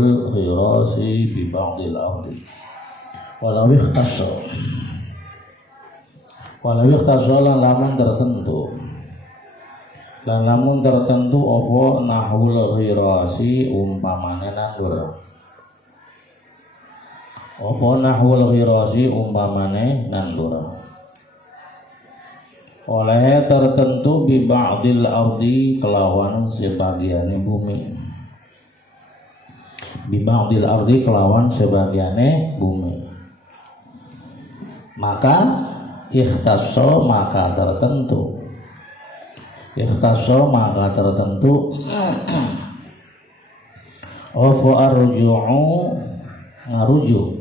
nahwul khirasi bi ba'dil ardi walau ikhtasha lan lamun tertentu apa nahwul khirasi umpamane nanggur oleh tertentu bi ba'dil ardi kelawan sebagiane bumi maka ikhtasso maka tertentu opo ngaruju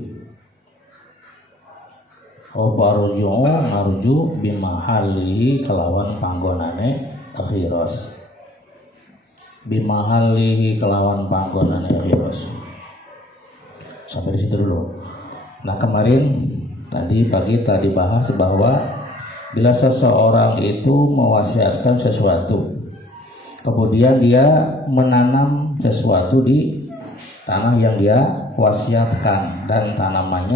bimahali kelawan panggonane akhiros sampai di situ dulu. Nah kemarin pagi tadi bahas bahwa bila seseorang itu mewasiatkan sesuatu, kemudian dia menanam sesuatu di tanah yang dia wasiatkan, dan tanaman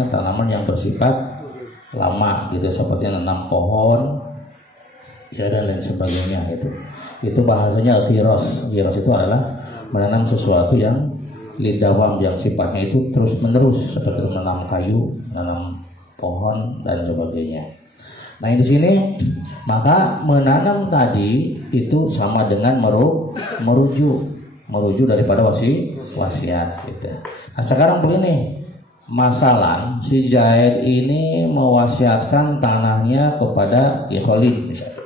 yang bersifat lama gitu, seperti menanam pohon ya dan lain sebagainya. Itu bahasanya khiros itu adalah menanam sesuatu yang lidawam, yang sifatnya itu terus menerus, seperti menanam kayu, menanam pohon dan sebagainya. Nah di sini maka menanam tadi itu sama dengan merujuk daripada wasiat gitu. Nah sekarang begini, masalah si Zaid ini mewasiatkan tanahnya kepada Kiai Khalid misalnya.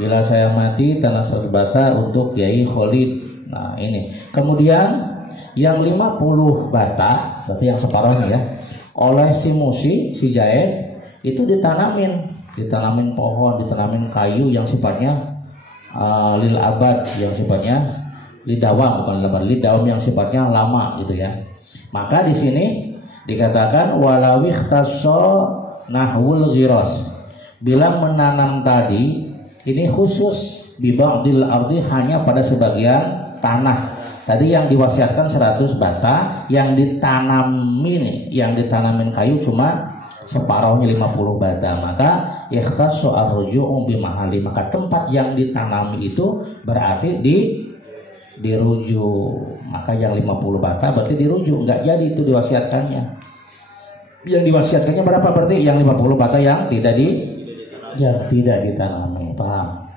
Bila saya mati tanah 100 bata untuk Kiai Khalid. Nah ini kemudian yang 50 bata berarti yang separuhnya ya, oleh si Zaid itu ditanamin pohon, ditanamin kayu yang sifatnya lil abad, yang sifatnya lidawam, bukan lebar, lidawam yang sifatnya lama gitu ya. Maka di sini dikatakan walau ikhtasso nahwul ghiras, bila menanam tadi ini khusus bi ba'dil ardi, hanya pada sebagian tanah. Tadi yang diwasiatkan 100 bata, yang ditanamin kayu cuma separuhnya 50 bata, maka ikhtasso arruju'u bi mahali, maka tempat yang ditanami itu berarti dirujuk. Maka yang 50 bata berarti dirujuk, enggak jadi itu diwasiatkannya. Yang diwasiatkannya berapa berarti? Yang 50 bata yang tidak ditanami. Paham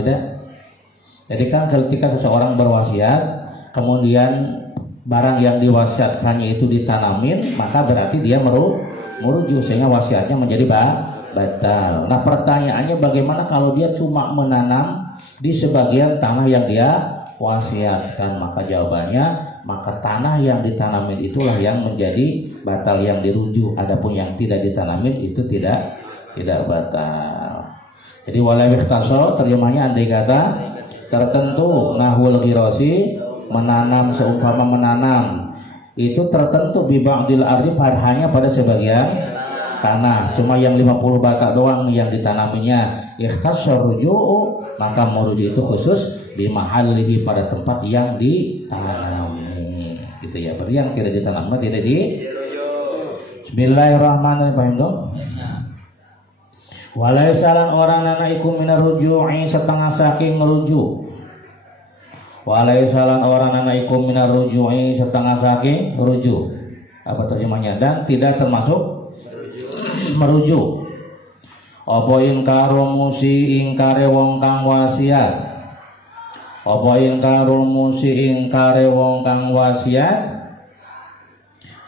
tidak? Jadi kan ketika seseorang berwasiat kemudian barang yang diwasiatkannya itu ditanamin, maka berarti dia merujuk sehingga wasiatnya menjadi batal. Nah pertanyaannya, bagaimana kalau dia cuma menanam di sebagian tanah yang dia wasiatkan? Maka jawabannya, maka tanah yang ditanamin itulah yang menjadi batal, yang dirujuk. Adapun yang tidak ditanamin itu tidak batal. Jadi walau ikhtasso terjemahnya andai kata tertentu, nahwul ghirasi menanam, seumpama menanam itu tertentu bi ba'dil ardi, hanya pada sebagian tanah, cuma yang 50 bata doang yang ditanaminya. Ikhtasso ruju'u, maka merujuk itu khusus bi mahalihi, pada tempat yang ditanami gitu ya. Berarti yang tidak ditanam tidak Bismillahirrahmanirrahim dong. Walaisalan orang nana iku minar ruju'i, setengah saking merujuk. Walaisalan orang nana iku minar ruju'i, setengah saking merujuk. Apa terjemahnya? Dan tidak termasuk merujuk. Apa ingkaru musi ingkare wong kang wasiat. Apa ingkaru musi ingkare wong kang wasiat.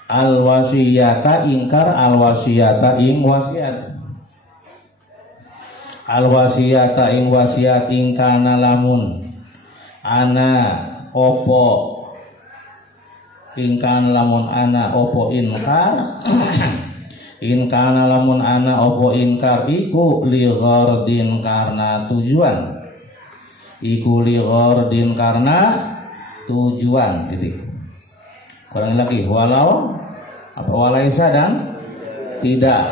Al wasiyata ingkar al wasiyata ing wasiat. Al wasiyata ing wasiat ing kana lamun ana opo ing kana lamun ana opo inkar in kana lamun ana opo inkar iku li ghardin karena tujuan, iku li ghardin karena tujuan titik. Kurang lagi walau apa walaisa dan tidak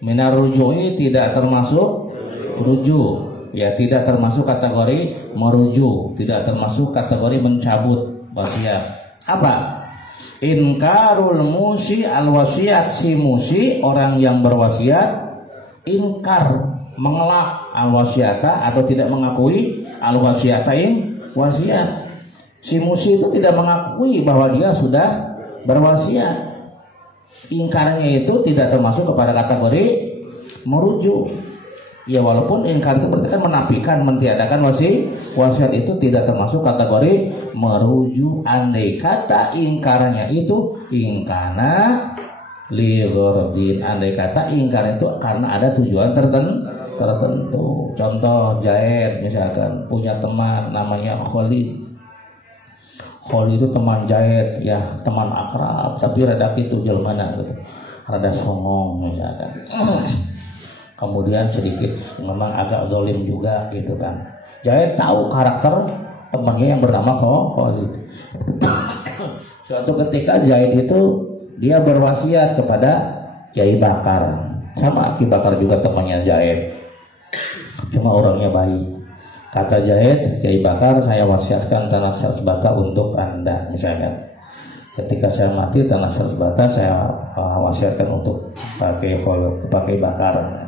minar ruju'i, tidak termasuk rujuk ya, tidak termasuk kategori merujuk, tidak termasuk kategori mencabut wasiat, Apa? Inkarul musi al wasiat, si musi orang yang berwasiat inkar, mengelak al wasiata atau tidak mengakui al wasiatain wasiat. Si musi itu tidak mengakui bahwa dia sudah berwasiat. Ingkarnya itu tidak termasuk kepada kategori merujuk. Ya walaupun ingkar itu berarti kan menafikan, mentiadakan wasiat itu tidak termasuk kategori merujuk. Andai kata ingkarnya itu ingkana li ghardin, andai kata ingkar itu karena ada tujuan tertentu. Contoh Zaid misalkan punya teman namanya Khalid. Khalid itu teman Zaid, ya teman akrab, tapi rada itu jelmana gitu, rada songong misalkan. Kemudian sedikit memang agak zalim juga gitu kan. Zaid tahu karakter temannya yang bernama Khalid. Suatu ketika Zaid itu dia berwasiat kepada Kiai Bakar. Sama Kiai Bakar juga temannya Zaid, cuma orangnya baik. Kata Zaid, Kiai Bakar, saya wasiatkan tanah 100 bata untuk Anda misalnya. Ketika saya mati tanah 100 bata saya wasiatkan untuk pakai Bakar.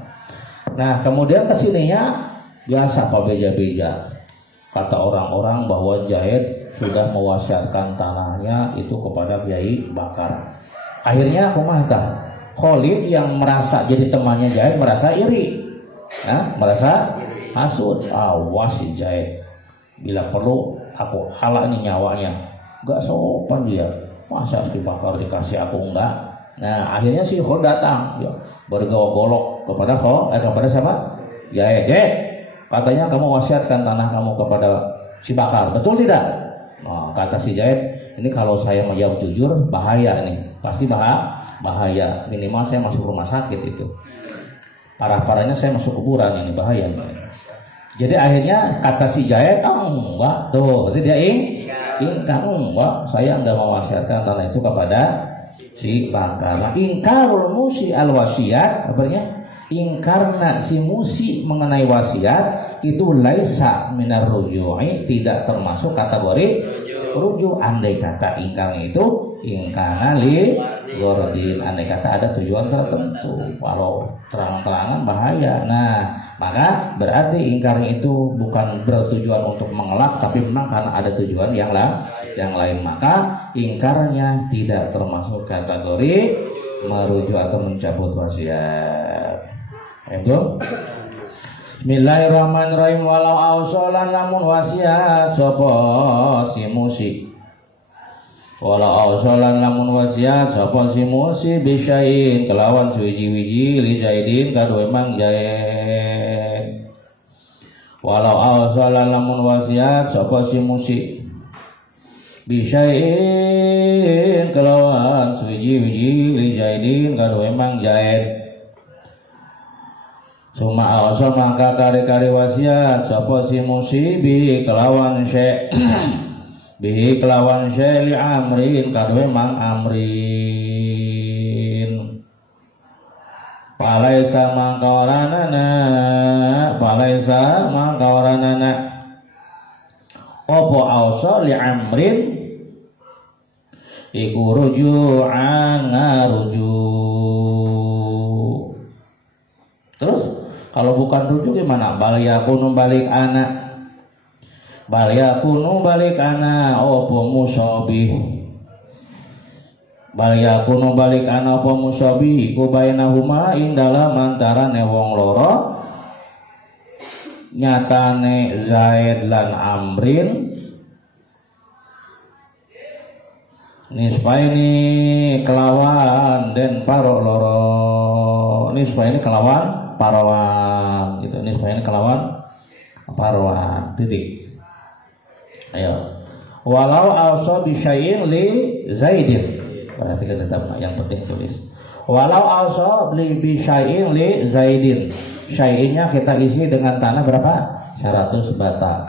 Nah kemudian kesininya biasa Pak beja-beja. Kata orang-orang bahwa Zaid sudah mewasiatkan tanahnya itu kepada Kiai Bakar. Akhirnya kumaha Khalid yang merasa jadi temannya Zaid merasa iri, merasa hasud. Awas si Zaid, bila perlu aku halak nih nyawanya. Gak sopan dia, masa si Bakar dikasih aku enggak. Nah akhirnya si Khalid datang, ya, bergolok kepada kepada siapa? Zaid. Katanya kamu wasiatkan tanah kamu kepada si Bakar, betul tidak? Nah, kata si Zaid, ini kalau saya menjawab jujur bahaya nih, pasti bahaya. Minimal saya masuk rumah sakit itu. Parah-parahnya saya masuk kuburan, ini bahaya. Jadi akhirnya kata si Zaid, enggak, tuh, berarti dia ingkar, enggak, saya enggak mewasiatkan tanah itu kepada si Bakar. Nah, ingkarul musi al wasiat, artinya ingkarna si musi mengenai wasiat itu laisa minar ruju'i, tidak termasuk kategori rujuk. Andai kata ingkarnya itu ingkana li ghardin, andai kata ada tujuan tertentu, kalau terang-terangan bahaya. Nah maka berarti ingkarnya itu bukan bertujuan untuk mengelak, tapi memang karena ada tujuan yang lain, maka ingkarnya tidak termasuk kategori merujuk atau mencabut wasiat. Itu Bismillahirrahmanirrahim. Walau ausolan lamun wasiat sapa si musi, walau ausolan lamun wasiat sapa si musi bisain kelawan suwiji-wiji li Zaidin kadu emang Zaid. Walau ausolan lamun wasiat sapa si musi bisain kelawan suwiji-wiji li Zaidin kadu emang Zaid. Suma awsa maka kari-kari wasiat sapa si musi bi kelawan syekh bi kelawan syekh li amrin kadwe mang amrin palaisa mangkawaranana opo awsa li amrin iku ruju'an ngarujuk. Terus kalau bukan rujuk gimana? Bal yakunu balik anak opo musabih. Bal yakunu balik anak opo musabih iku bainahuma ing dalam antarane wong loro nyatane Zaid lan Amrin nisbaini kelawan den paro loro, nisbaini kelawan parawan gitu, nisbaini kelawan parawan titik. Ayo walau auso bisyai'in li Zaidin, perhatikan tetap yang penting tulis walau auso bisyai'in li Zaidin. Syai'innya kita isi dengan tanah berapa? 100 bata.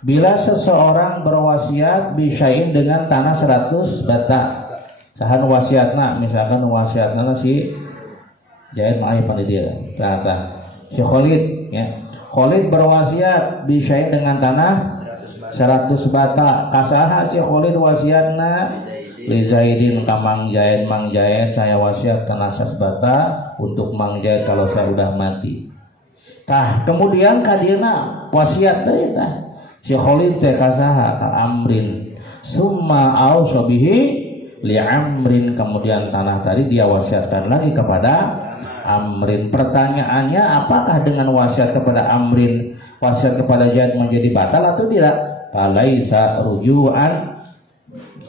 Bila seseorang berwasiat bisyai'in dengan tanah 100 bata, sahan wasiatna, misalkan wasiatna si Zaid ma'ai dia kata si Khalid, ya Khalid berwasiat bisyai'in dengan tanah 100 100 bata. Kasaha si Khalid wasiatna li Zaidin ka Mang Zaid. Mang Zaid saya wasiat kana 100 bata untuk Mang Zaid kalau saya udah mati. Tah kemudian kadina wasiat deui tah si Khalid teh kasaha ka Amrin summa ausabihi li Amrin. Kemudian tanah tadi dia wasiatkan lagi kepada Amrin. Pertanyaannya, apakah dengan wasiat kepada Amrin wasiat kepada Zaid menjadi batal atau tidak? Falaisa rujuan,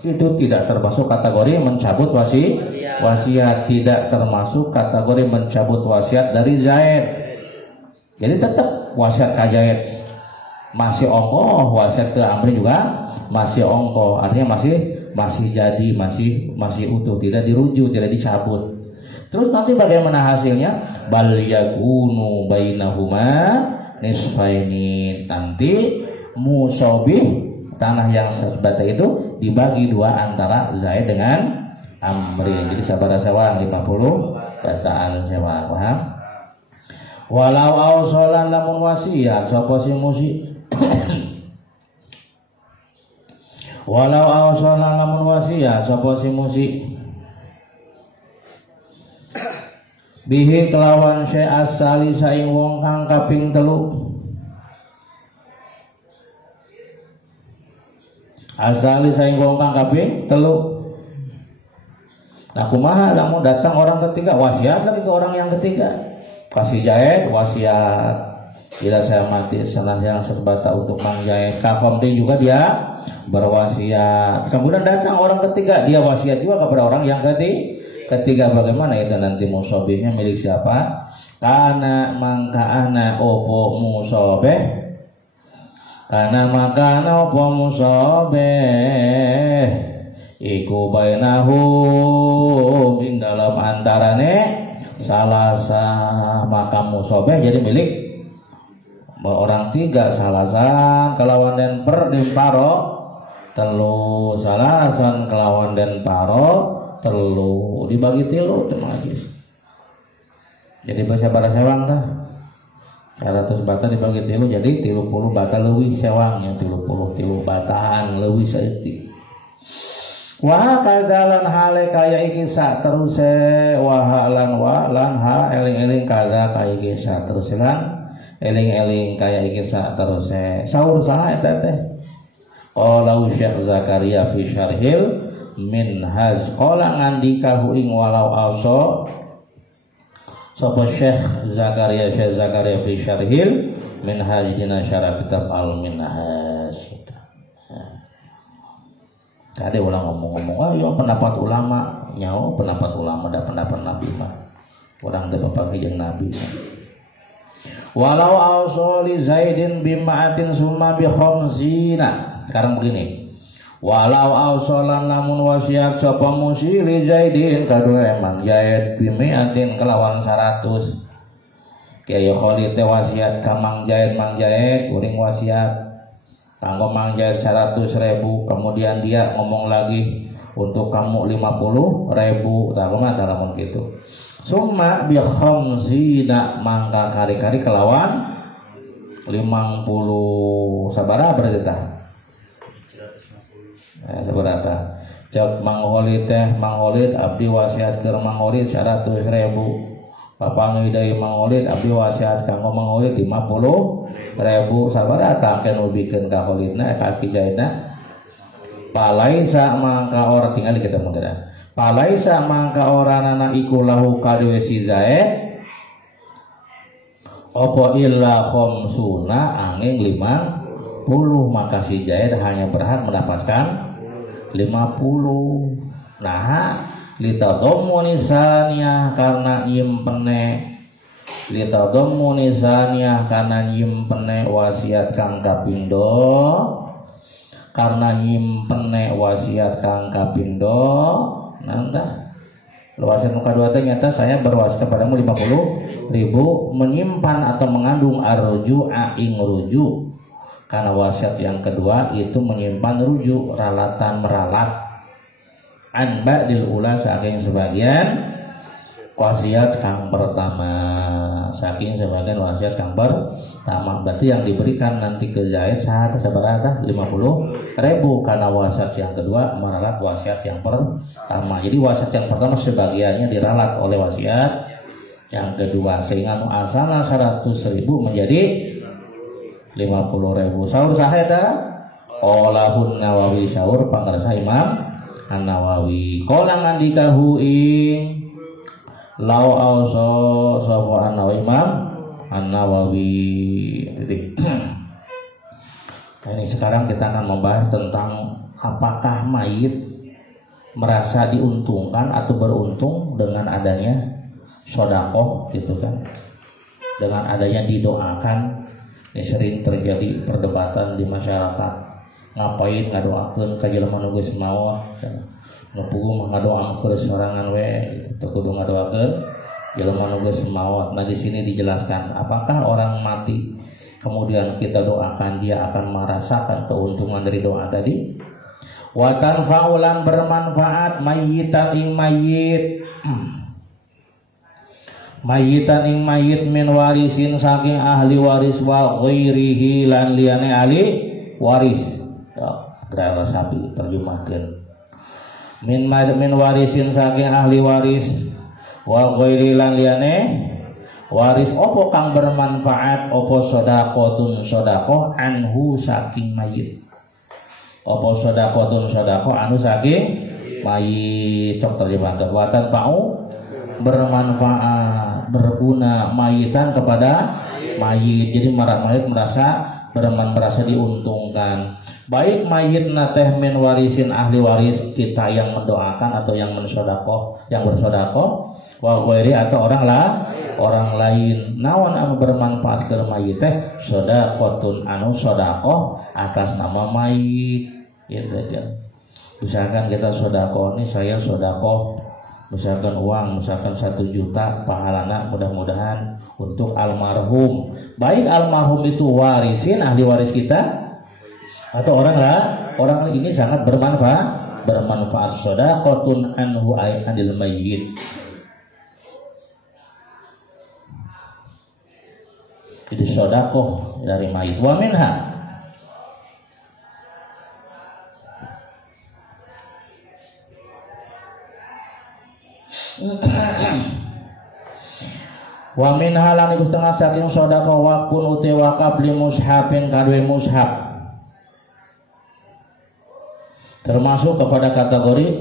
itu tidak termasuk kategori mencabut wasiat, tidak termasuk kategori mencabut wasiat dari Zaid. Jadi tetap wasiat ke Zaid masih ongkoh, wasiat ke Amrin juga masih ongkoh, artinya masih jadi, masih utuh, tidak dirujuk, tidak dicabut. Terus nanti bagaimana hasilnya? Bal yakunu bainahuma nisfaini. Nanti musobih tanah yang sebata itu dibagi dua antara Zaid dengan Amrin. Jadi sabara sewa 50 bataan sewa, paham? Walau ausolan lamun wasiat sapa si musi walau ausolan lamun wasiat sapa si musi bihi kelawan syai asali saing wong kang kaping 3. Asali saing wong kang kaping 3. Nah kumaha lamun datang orang ketiga, wasiat lagi ke orang yang ketiga. Kasih Zaid wasiat bila saya mati salah yang serbata untuk Mang Zaid. Kakomding juga dia berwasiat. Kemudian datang orang ketiga, dia wasiat juga kepada orang yang ketiga. Bagaimana itu nanti musobihnya milik siapa? Karena mangkaana opo musobeh, karena makana opo musobeh iku bainahum ing dalam antarane salasa, maka musobeh jadi milik orang 3. Salasan kelawan dan per dimparo telu, salasan kelawan dan paro telu, dibagi 3 cuma aja. Jadi bahasa sewang tah 100 bata dibagi 3 jadi 30 bata leuwih sewangnya, 30 bataan leuwih saeutik. Wa kadzalan hale kaya iki sak teruse wa halan ha eling-eling kada kaya iki sak teruse lan eling-eling kaya iki sak teruse. Saur saha eta teh? Qala Syekh Zakaria fi syarhil Minhaj, qala ngandikahu ing walau auso sapa Syekh Zakaria fi syarhil Minhaj dina syarah kitab Al-Minhaj. Tadi ulang ngomong-ngomong, ya pendapat ulama, nyawa pendapat ulama dan pendapat Nabi mah. Orang teh bapak jeung Nabi. Walau ausoli Zaidin bima'atin summa bi khamsina. Sekarang begini. Walau ausolan lamun wasiat sapa musi li Zaidin kadua emang Zaid bima'atin kelawan 100. Kiai Khalid teh wasiat ka Mang Zaid uring wasiat kanggo Mang Zaid 100.000, kemudian dia ngomong lagi untuk kamu 50.000, tak mata lamun gitu. Summa bi khamsina mangka kari-kari kelawan 50 sabaraha berarti tah? Sabaraha tah? Cek Mang Khalid teh, Mang Khalid abdi wasiat ke Mang Khalid 100.000. Bapak ngidai Mang Khalid abdi wasiat kanggo Mang Khalid 50.000 sabaraha tah kan ubikeun ka Khalidna ka Zaidna. Palaisa mangka orang tinggal kita mengkira. Palaisa mangka orangana iku lahu kadewe si Zaid opo illa khamsuna angin 50, maka si Zaid hanya berhak mendapatkan 50. Nah, litadhammunisaniya karena nyimpene wasiat kang kapindo, karena nyimpene wasiat kang kapindo. Nanta wasiat muka 2 ternyata saya berwasiat kepadamu 50.000 menyimpan atau mengandung arju'a ing rujuk, karena wasiat yang kedua itu menyimpan rujuk, ralatan meralat anba dil ula saking sebagian wasiat kang pertama, saking sebagian wasiat kang pertama. Berarti yang diberikan nanti ke Zaid saat seberapa? 50.000 karena wasiat yang kedua meralat wasiat yang pertama. Jadi wasiat yang pertama sebagiannya diralat oleh wasiat yang kedua, sehingga nu asalna 100.000 menjadi 50.000. Saur saheda Qolahun Nawawi, saur pangarsa Imam An-Nawawi. Qala ngandikahu ing lau auso sapa An-Nawawi, Imam An-Nawawi. Titik. Nah, ini sekarang kita akan membahas tentang apakah mayit merasa diuntungkan atau beruntung dengan adanya sedekah gitu kan. Dengan adanya didoakan. Ini sering terjadi perdebatan di masyarakat. Ngapain ngadoakeun ka jelema nu geus maot? Nupugu ngadoakeun sorangan we, teu kudu ngadoakeun jelema nu geus maot. Nah, di sini dijelaskan apakah orang mati kemudian kita doakan dia akan merasakan keuntungan dari doa tadi. Wa tanfa'ulan bermanfaat mayyitan ing mayyit. Mayyitan ing mayyit min warisin saking ahli waris wa ghairihi lan liyane ahli waris. Gerara sapi terjemahkeun. Min warisin saking ahli waris wa ghairi lan liyane waris opo kang bermanfaat opo sedaqatun sedaqah anhu saking mayit. Opo sedaqatun sedaqah anu saking mayit. Cok terjemahkeun wa tanfa'u bermanfaat berguna mayitan kepada mayit. Jadi mayit merasa diuntungkan. Baik mayit nateh min warisin ahli waris kita yang mendoakan atau yang mensodakoh, yang bersodakoh, wa ghairi atau orang lain. Nawan anu bermanfaat ke mayit teh sedaqatun anu sodakoh atas nama mayit. Gitu aja. Misalkan kita sodakoh nih, saya sodakoh misalkan uang, misalkan 1 juta pahalana mudah-mudahan untuk almarhum. Baik almarhum itu warisin ahli waris kita atau orang ini sangat bermanfaat sedaqatun anhu anil mayyit. Jadi sedaqah dari mayit. Wa minha wa min halan iku setengah saking sedekah wakun uti wakaf li mushafin kadwe mushaf, termasuk kepada kategori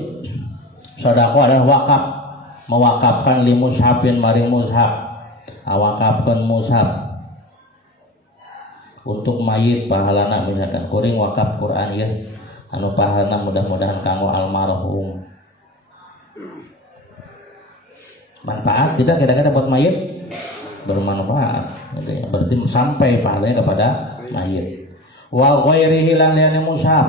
sedekah adalah wakaf, mewakafkan li mushafin maring mushaf, awakafkan mushaf untuk mayit pahalana. Misalkan kuring wakaf Quran ya anu pahalana mudah-mudahan kanggo almarhum. Manfaat tidak kira-kira buat mayit bermanfaat gitu ya. Berarti sampai pahalanya kepada mayit. Wa ghairihi lan liyane mushaf,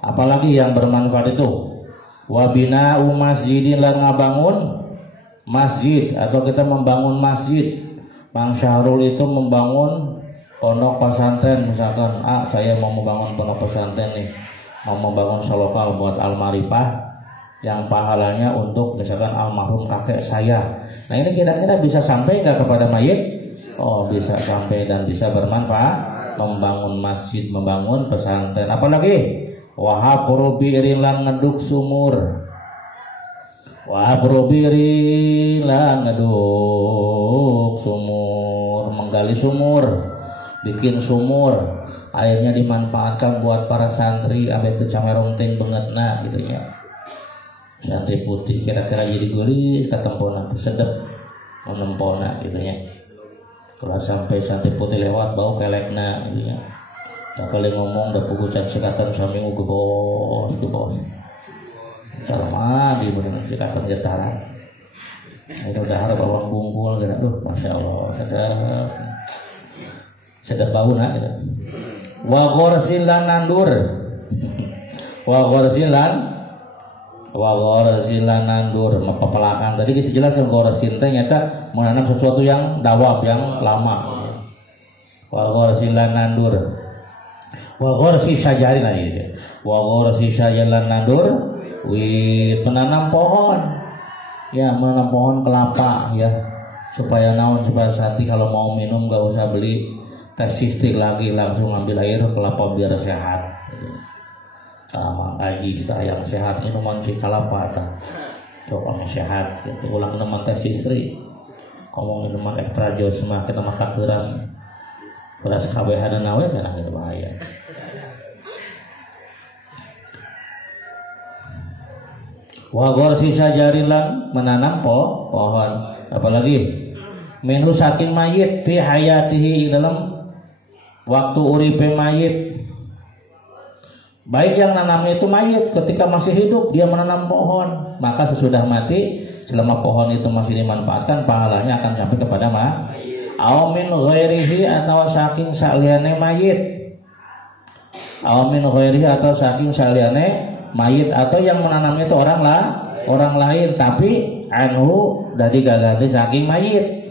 apalagi yang bermanfaat itu wa bina'u masjidin lan ngabangun masjid atau kita membangun masjid. Bang Syahrul itu membangun pondok pesantren misalkan, saya mau membangun pondok pesantren nih, mau membangun salokal buat Al-Marifah yang pahalanya untuk misalkan almarhum kakek saya. Nah ini kira-kira bisa sampai nggak kepada mayit? Oh bisa sampai dan bisa bermanfaat. Membangun masjid, membangun pesantren. Apalagi wahab birin lan ngeduk sumur. Wahab birin lan ngeduk sumur, menggali sumur, bikin sumur, airnya dimanfaatkan buat para santri abet teu camerong teh beungeutna gitu ya. Santri putih kira-kira jadi gurih katempona sedep menempona gitu ya. Kalau sampai santri putih lewat bau kelekna gitu ya. Tak boleh ngomong dah pugu can sikatan saminggu gebos. Cara mah di bener sikatan jetaran. Itu udah harap bawang bungkul gitu. Masya Allah sedep bau nak gitu. Wa ghorsilan nandur. Wa ghorsilan nandur, mempepelakan. Tadi dijelaskan ghorsin teh nyata menanam sesuatu yang dawab, yang lama. Wa ghorsilan nandur. Wa ghorsi syajarin aja gitu. Wa ghorsi syajarin nandur, menanam pohon. ya menanam pohon kelapa ya, supaya naon, supaya nanti kalau mau minum gak usah beli teh sistik lagi, langsung ambil air kelapa biar sehat gitu. Sama ngaji kita yang sehat minuman si kelapa ta coba sehat gitu. Ulang minuman teh sistri, ngomong minuman ekstra jos mah kita mah tak beras KBH dan nawe kan gitu bahaya. Wagor sisa jarilan menanam pohon, apalagi menu saking mayit fi hayatihi dalam waktu uripe mayit. Baik yang nanamnya itu mayit ketika masih hidup dia menanam pohon, maka sesudah mati selama pohon itu masih dimanfaatkan pahalanya akan sampai kepada aw min ghairihi atau saking saliyane mayit. Aw min ghairihi atau saking saliyane mayit, atau yang menanamnya itu orang lain tapi anhu dari gagade saking mayit.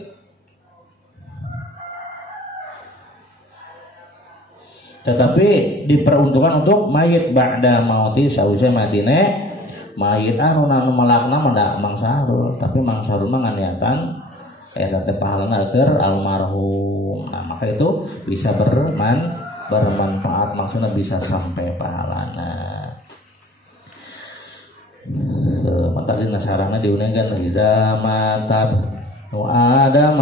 Tetapi diperuntukkan untuk mayit ba'da mauti sause matine mayit anu melakna mada mangsahrul, tapi mangsahrul mah nganiatan eta teh pahalana keur almarhum. Nah, maka itu bisa bermanfaat, maksudnya bisa sampai pahalana. Mata di nasarana diunengkan iza matab nu adam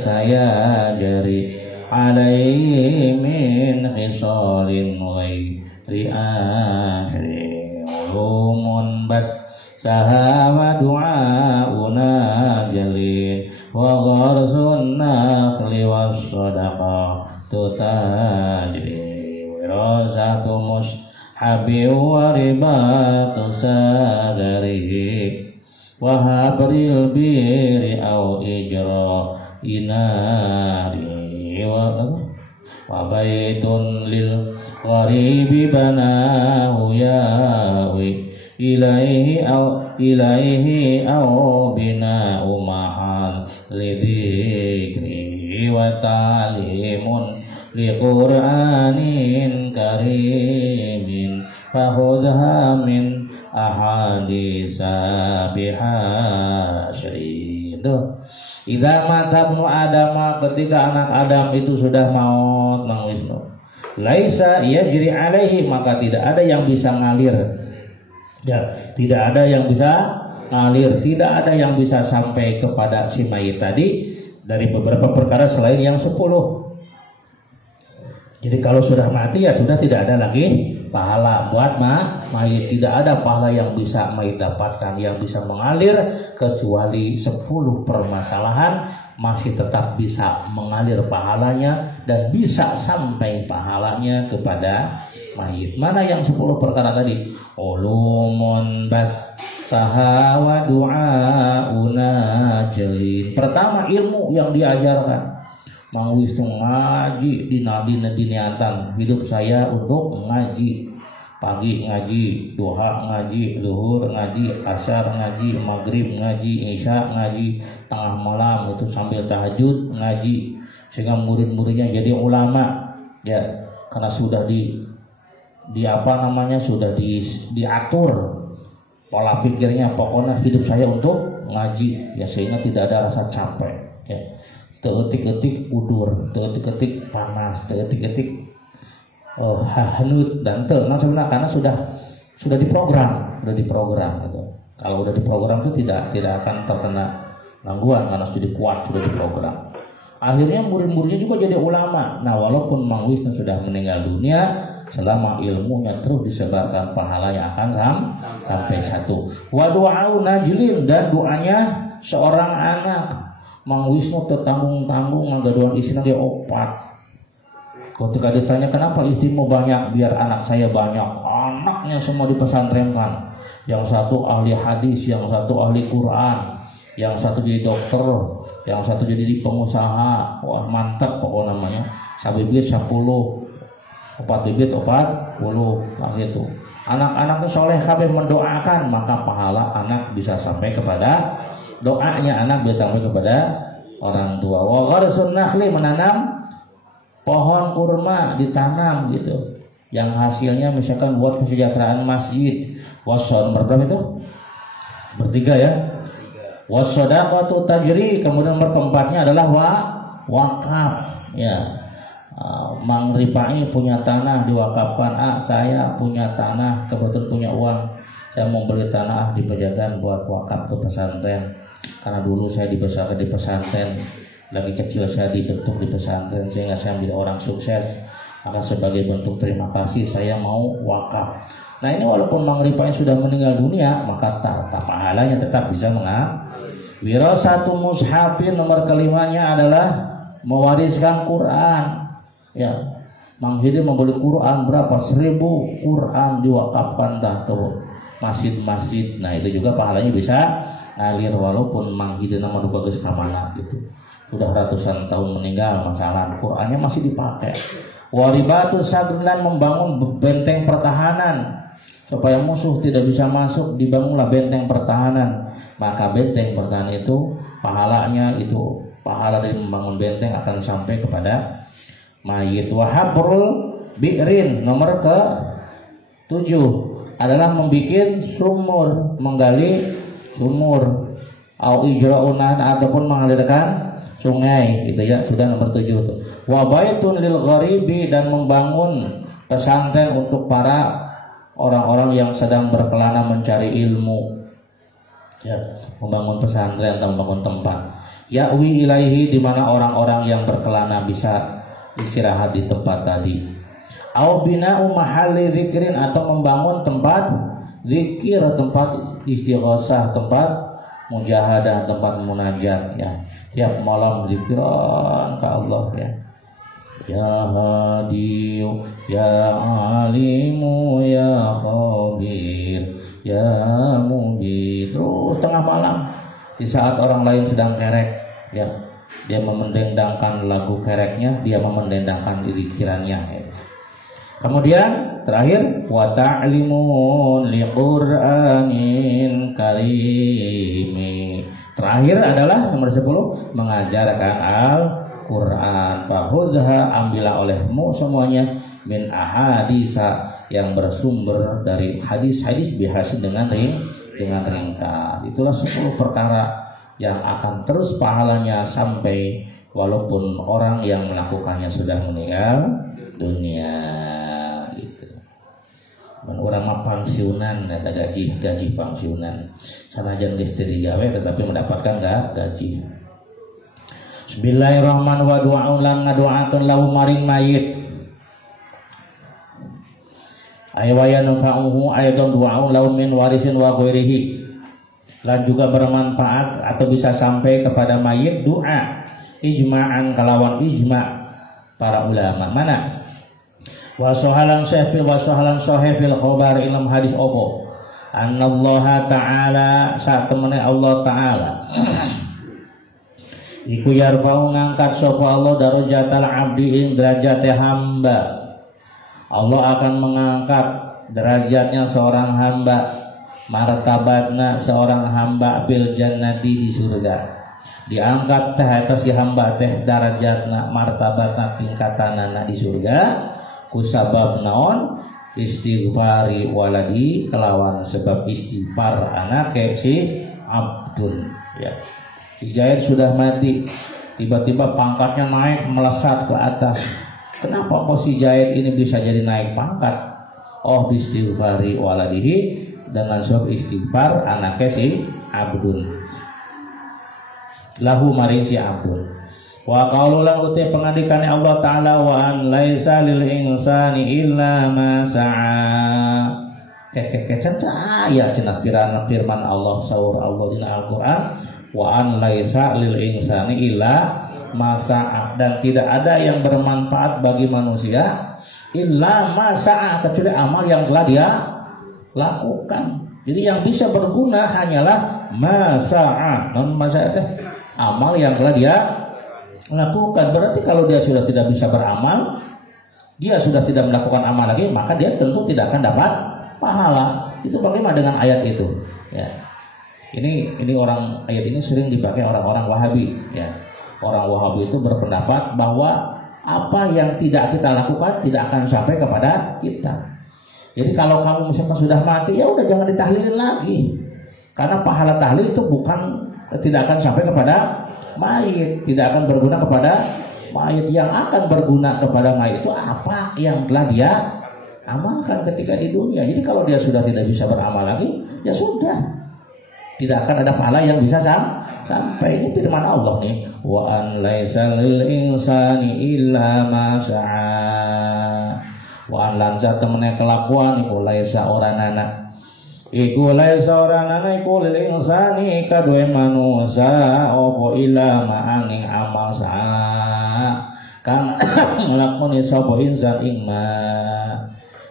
saya jari alaihi min hisalin ghairi akhiri ulumun bas sahawa du'auna jalin wa gharsun nakhli was sadaqah tutajri wirasatu mushabi wa ribatu sadari wa habril biri au ijra inari wa baitun lil gharibi banahu yawi ilaihi au bina'u ma'al lidzikri wa ta'limun liqur'anin karimin fakhudha min ahaditsa bihasyri. Itu idza mata ibnu Adam, ketika anak Adam itu sudah maut, Mang Wisnu, laisa yajri alaihi, maka tidak ada yang bisa ngalir. Ya, tidak ada yang bisa ngalir, tidak ada yang bisa sampai kepada si mayit tadi dari beberapa perkara selain yang 10. Jadi kalau sudah mati ya sudah tidak ada lagi pahala buat mayit, tidak ada pahala yang bisa mayit dapatkan yang bisa mengalir kecuali 10 permasalahan masih tetap bisa mengalir pahalanya dan bisa sampai pahalanya kepada mayit. Mana yang 10 perkara tadi? Ulumun bas sahawa du'auna jalin. Pertama, ilmu yang diajarkan. Mang Wisnu ngaji di niatan hidup saya untuk ngaji, pagi ngaji, duha ngaji, zuhur ngaji, asar ngaji, maghrib ngaji, isya ngaji, tengah malam itu sambil tahajud ngaji, sehingga murid-muridnya jadi ulama ya, karena sudah sudah diatur pola pikirnya, pokoknya hidup saya untuk ngaji ya, sehingga tidak ada rasa capek ya. Teetik-etik udur, teetik-etik panas, teetik-etik hanut dan sebenarnya karena sudah diprogram gitu. Kalau udah diprogram itu tidak akan terkena gangguan karena sudah kuat, sudah diprogram. Akhirnya murid-muridnya juga jadi ulama. Nah, walaupun Mang Wisnu sudah meninggal dunia, selama ilmunya terus disebarkan, pahalanya akan sampai 1. Wa du'au najlin, dan doanya seorang anak. Mang Wisnu tertanggung-tanggung ngagaduan istrinya dia opat. Ketika ditanya kenapa istrimu banyak, biar anak saya banyak. Anaknya semua dipesantrenkan. Yang satu ahli hadis, yang satu ahli Quran, yang satu jadi dokter, yang satu jadi pengusaha. Wah, mantap pokoknya namanya. Sabibit 10, 4 bibit 40 lah gitu. Anak-anaknya soleh kabeh mendoakan, maka pahala anak bisa sampai kepada doanya, anak bisa sampai kepada orang tua. Wa gharsun nakhli, menanam pohon kurma, ditanam gitu, yang hasilnya misalkan buat kesejahteraan masjid. Wason berapa itu? Bertiga ya. Wassadaqatu tajri, kemudian nomor keempatnya adalah wakaf ya. Mang Ripai punya tanah diwakafkan. Saya punya tanah, kebetulan punya uang, saya mau beli tanah di Pejagan buat wakaf ke pesantren. Karena dulu saya dibesarkan di pesantren, lagi kecil saya dibentuk di pesantren sehingga saya menjadi orang sukses. Maka sebagai bentuk terima kasih saya mau wakaf. Nah ini walaupun Mang Ripai sudah meninggal dunia, maka pahalanya tetap bisa mengalir. Wirasatu mushafin, nomor kelimanya adalah mewariskan Quran. Ya, Mang Hidi membeli Quran berapa? 1000 Quran diwakafkan ke masjid-masjid. Nah itu juga pahalanya bisa ngalir walaupun Mang Hidi nama bagus kamana gitu. Sudah ratusan tahun meninggal, masalah Qurannya masih dipakai. Waribatu sadlan, membangun benteng pertahanan supaya musuh tidak bisa masuk, dibangunlah benteng pertahanan. Maka benteng pertahanan itu pahalanya, itu pahala dari membangun benteng akan sampai kepada mayit. Wahabrul bi'rin, nomor ke-7 adalah membikin sumur, menggali sumur, au ijra'unan, ataupun mengalirkan sungai gitu ya. Sudah nomor 7 tuh. Wa baitun lil gharibi, dan membangun pesantren untuk para orang-orang yang sedang berkelana mencari ilmu ya, membangun pesantren atau membangun tempat ya'wi ilaihi, di mana orang-orang yang berkelana bisa istirahat di tempat tadi. Au bina'u mahalli zikrin, atau membangun tempat zikir, tempat istighosah, tempat mujahadah, tempat munajat ya. Tiap malam zikran ke Allah ya. Ya Hadiyu ya Alimu ya Khabir ya Mubin. Terus tengah malam di saat orang lain sedang kerek ya, dia memendendangkan lagu kereknya, dia memendendangkan zikirannya ya. Kemudian terakhir wa ta'limun liqur'anin karimi. Terakhir adalah nomor 10, mengajarkan Al-Qur'an. Fahudha, ambillah olehmu semuanya min ahadisa, yang bersumber dari hadis-hadis bihasin dengan ringkas. Itulah 10 perkara yang akan terus pahalanya sampai walaupun orang yang melakukannya sudah meninggal dunia gitu. Dan orang mah pensiunan, ada gaji pensiunan. Sanajan geus teu digawe tetapi mendapatkan gaji. Bismillahirrahmanirrahim. Wa du'a lan ngadoakeun lahu maring mayit. Aywayanu fa'uhu aydan du'a lahu min warisin wa ghairihi. Dan juga bermanfaat atau bisa sampai kepada mayit doa ijma'an, kalawan ijma' para ulama. Mana? Wa sahalan sahih fil khabar ilm hadis opo annallaha ta'ala, saat temene Allah ta'ala iku yarfa'u, ngangkat sapa Allah darajatal abdi ing derajate hamba. Allah akan mengangkat derajatnya seorang hamba, martabatna seorang hamba bil jannati, di surga. Diangkat teh atas si hamba teh darajatna, martabatna tingkatanana di surga kusabab naon istighfari waladi, kelawan sebab istighfar anake si Abdul ya. Si Zaid sudah mati, tiba-tiba pangkatnya naik melesat ke atas. Kenapa kok si Zaid ini bisa jadi naik pangkat? Oh, istighfari waladihi, dengan sebab istighfar anake si Abdul, lahu maring si Abdul. Wa qaululan uti pengandikane Allah Ta'ala wa an laisa lil insani illa ma sa'a. Kekekecen ya cenah firman Allah saur Allah dina Al-Qur'an, wa an laisa lil insani illa ma sa'a, dan tidak ada yang bermanfaat bagi manusia illa ma sa'a, kecuali amal yang telah dia lakukan. Jadi yang bisa berguna hanyalah ma sa'a, non ma sa'a teh amal yang telah dia lakukan. Berarti kalau dia sudah tidak bisa beramal, dia sudah tidak melakukan amal lagi, maka dia tentu tidak akan dapat pahala. Itu bagaimana dengan ayat itu ya. Ini orang, ayat ini sering dipakai orang-orang Wahabi ya. Orang Wahabi itu berpendapat bahwa apa yang tidak kita lakukan tidak akan sampai kepada kita. Jadi kalau kamu misalkan sudah mati, ya udah jangan ditahlilin lagi. Karena pahala tahlil itu tidak akan sampai kepada mayit, tidak akan berguna kepada mayit. Yang akan berguna kepada mayit itu apa yang telah dia amalkan ketika di dunia. Jadi kalau dia sudah tidak bisa beramal lagi, ya sudah, tidak akan ada pahala yang bisa sampai. Ini firman Allah nih, wa an laisa lil insani illa ma sa'a. Wa an lanza temene kelakuan iku laisa oranana. Iku laisa oranana iku lil insani kadue manusia opo illa ma angin amal sa'a. Kang nglakoni sapa insan ingma.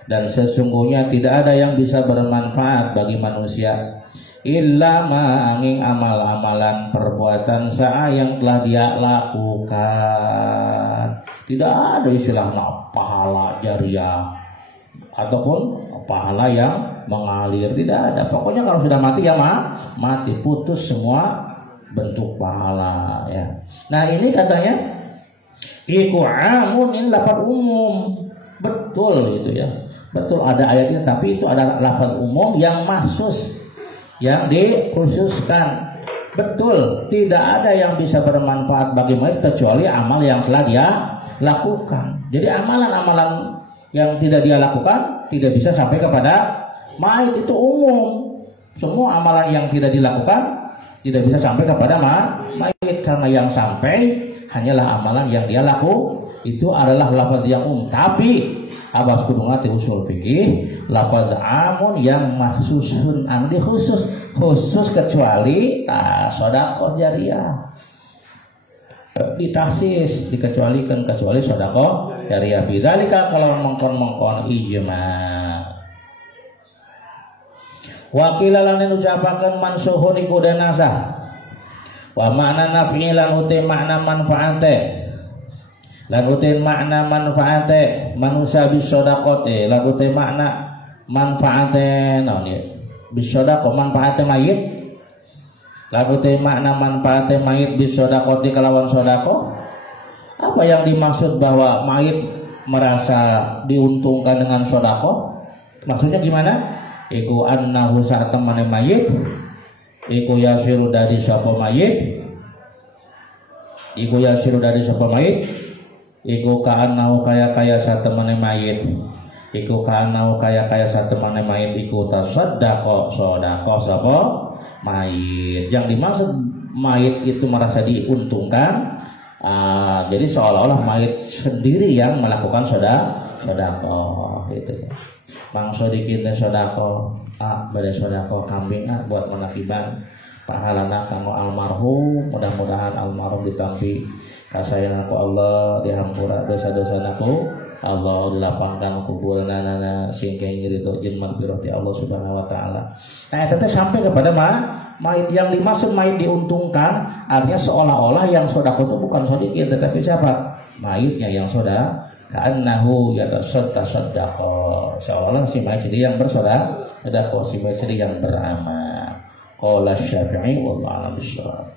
Dan sesungguhnya tidak ada yang bisa bermanfaat bagi manusia illa ma angin amal-amalan perbuatan sa'a yang telah dia lakukan. Tidak ada istilahnya pahala jariah ataupun pahala yang mengalir, tidak ada. Pokoknya kalau sudah mati ya mati, putus semua bentuk pahala ya. Nah ini katanya iku amun, ini lafaz umum. Betul itu ya. Betul ada ayatnya, tapi itu ada lafaz umum yang mahsus, yang dikhususkan. Betul, tidak ada yang bisa bermanfaat bagi mayit kecuali amal yang telah dia lakukan. Jadi amalan-amalan yang tidak dia lakukan tidak bisa sampai kepada mayit, itu umum. Semua amalan yang tidak dilakukan tidak bisa sampai kepada mayit, karena yang sampai hanyalah amalan yang dia laku. Itu adalah lafaz yang umum. Tapi abas kudu ngati usul fikih, lafaz amun yang mahsusun andi khusus kecuali sedekah jariah. Ditaksis dikecualikan kecuali sedekah jariah. Bidzalika kalau mengkon ijma'. Wakila lan ucapaken mansuhun iku danasah. Wa makna naf'i lan uti makna manfaate. Lan uti makna manfaate manusia bisedaqati. Lan uti makna manfaate naon ya? Bisedaqah manfaate mayit. Lan uti makna manfaate mayit bisedaqati kalawan sedekah. Apa yang dimaksud bahwa mayit merasa diuntungkan dengan sedekah? Maksudnya gimana? Iku annahu saat temane mayit iku yasiru dari sapa mayit iku yasiru dari sapa mayit iku kaannahu kaya saat temane mayit iku kaannahu kaya saat temane mayit iku tasaddaqo sedekah sapa mayit. Yang dimaksud mayit itu merasa diuntungkan, jadi seolah-olah mayit sendiri yang melakukan sedekah gitu. Mangso dikit sodako, badai sodako kambing buat menakiban pahalana kanggo almarhum. Mudah-mudahan almarhum ditampi kasayang aku Allah, dihampura dosa-dosa aku Allah, dilapangkan kuburanana singkeng ridho jeung magfirati Allah Subhanahu wa taala. Nah, itu sampai kepada mayit. Yang dimaksud mayit diuntungkan artinya seolah-olah yang sodako itu bukan sedikit, tetapi siapa? Mayitnya yang ka'annahu yatasaddaqo, seolah si mayit jadi yang bersedekah, si mayit jadi yang beramal. Qala Syafi'i wallahu a'lam bishawab.